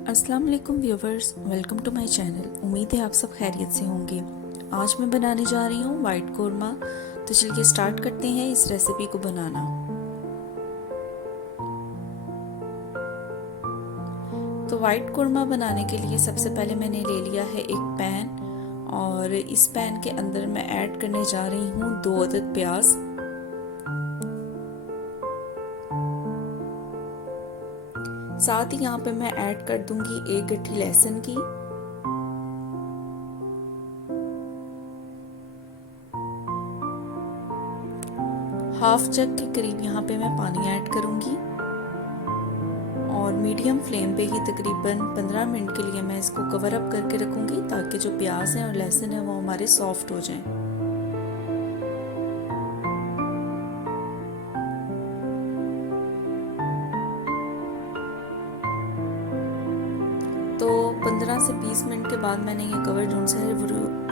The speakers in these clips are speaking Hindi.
अस्सलाम वालेकुम viewers, welcome to my channel. उम्मीद है आप सब खैरियत से होंगे। आज मैं बनाने जा रही हूँ वाइट कोरमा। तो चलिए स्टार्ट करते हैं इस रेसिपी को बनाना। तो वाइट कोरमा बनाने के लिए सबसे पहले मैंने ले लिया है एक पैन, और इस पैन के अंदर मैं ऐड करने जा रही हूँ 2 अदद प्याज। साथ ही यहाँ पे मैं ऐड कर दूंगी 1 गट्ठी लहसुन की। हाफ जग के करीब यहाँ पे मैं पानी ऐड करूंगी, और मीडियम फ्लेम पे ही तकरीबन 15 मिनट के लिए मैं इसको कवर अप करके रखूंगी, ताकि जो प्याज है और लहसुन है वो हमारे सॉफ्ट हो जाएं। तो 15 से 20 मिनट के बाद मैंने ये कवर जो है वो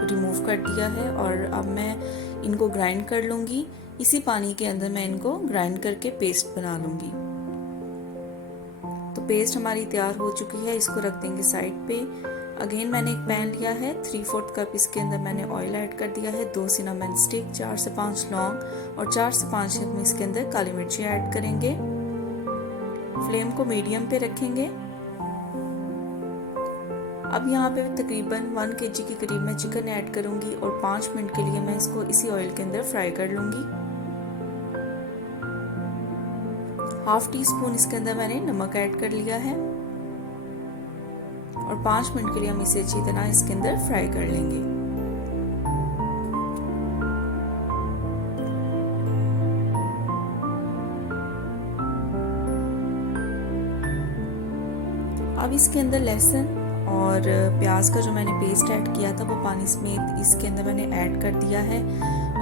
रिमूव कर दिया है, और अब मैं इनको ग्राइंड कर लूँगी। इसी पानी के अंदर मैं इनको ग्राइंड करके पेस्ट बना लूँगी। तो पेस्ट हमारी तैयार हो चुकी है, इसको रख देंगे साइड पे। अगेन मैंने एक पैन लिया है, 3/4 कप इसके अंदर मैंने ऑयल ऐड कर दिया है, 2 सिनेमन स्टिक, 4 से 5 लौंग और 4 से 5 हम इसके अंदर काली मिर्ची ऐड करेंगे। फ्लेम को मीडियम पे रखेंगे। अब यहाँ पे तकरीबन 1 kg के करीब मैं चिकन ऐड करूंगी, और 5 मिनट के लिए मैं इसको इसी ऑयल के अंदर फ्राई कर लूंगी। हाफ टी स्पून इसके अंदर मैंने नमक ऐड कर लिया है, और 5 मिनट के लिए हम इसे अच्छी तरह इसके अंदर फ्राई कर लेंगे। अब इसके अंदर लहसुन और प्याज का जो मैंने पेस्ट ऐड किया था वो पानी समेत इसके अंदर मैंने ऐड कर दिया है,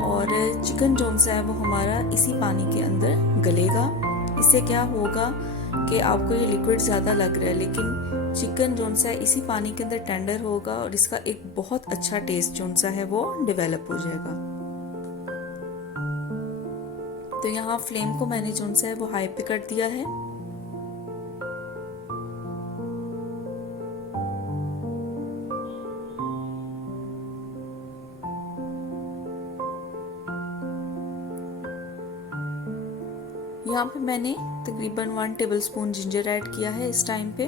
और चिकन जो सा है वो हमारा इसी पानी के अंदर गलेगा। इससे क्या होगा कि आपको ये लिक्विड ज़्यादा लग रहा है, लेकिन चिकन जो सा है इसी पानी के अंदर टेंडर होगा, और इसका एक बहुत अच्छा टेस्ट जो सा है वो डेवलप हो जाएगा। तो यहाँ फ्लेम को मैंने जो सा है वो हाई पे कर दिया है। यहाँ पे मैंने तकरीबन 1 टेबलस्पून जिंजर ऐड किया है इस टाइम पे,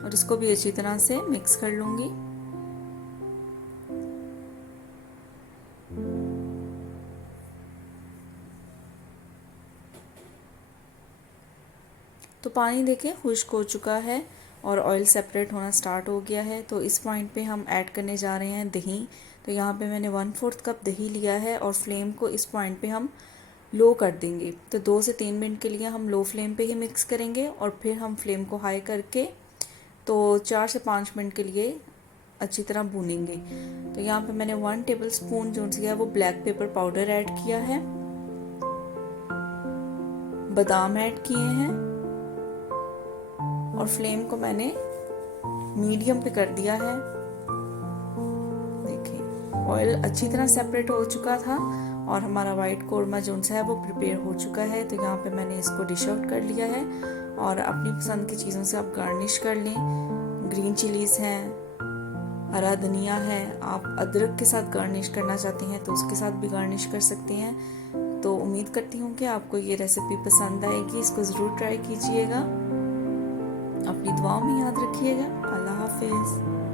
और इसको भी अच्छी तरह से मिक्स कर लूंगी। तो पानी देखें खुश्क हो चुका है और ऑयल सेपरेट होना स्टार्ट हो गया है। तो इस पॉइंट पे हम ऐड करने जा रहे हैं दही। तो यहाँ पे मैंने 1/4 कप दही लिया है, और फ्लेम को इस पॉइंट पे हम लो कर देंगे। तो 2 से 3 मिनट के लिए हम लो फ्लेम पे ही मिक्स करेंगे, और फिर हम फ्लेम को हाई करके तो 4 से 5 मिनट के लिए अच्छी तरह भूनेंगे। तो यहाँ पे मैंने 1 टेबलस्पून जो है वो ब्लैक पेपर पाउडर ऐड किया है, बादाम ऐड किए हैं, और फ्लेम को मैंने मीडियम पे कर दिया है। देखिए ऑयल अच्छी तरह सेपरेट हो चुका था, और हमारा वाइट कोरमा जो है वो प्रिपेयर हो चुका है। तो यहाँ पे मैंने इसको डिश आउट कर लिया है, और अपनी पसंद की चीज़ों से आप गार्निश कर लें। ग्रीन चिलीज हैं, हरा धनिया है, आप अदरक के साथ गार्निश करना चाहते हैं तो उसके साथ भी गार्निश कर सकते हैं। तो उम्मीद करती हूँ कि आपको ये रेसिपी पसंद आएगी। इसको ज़रूर ट्राई कीजिएगा। अपनी दुआओं में याद रखिएगा। अल्लाह हाफिज़।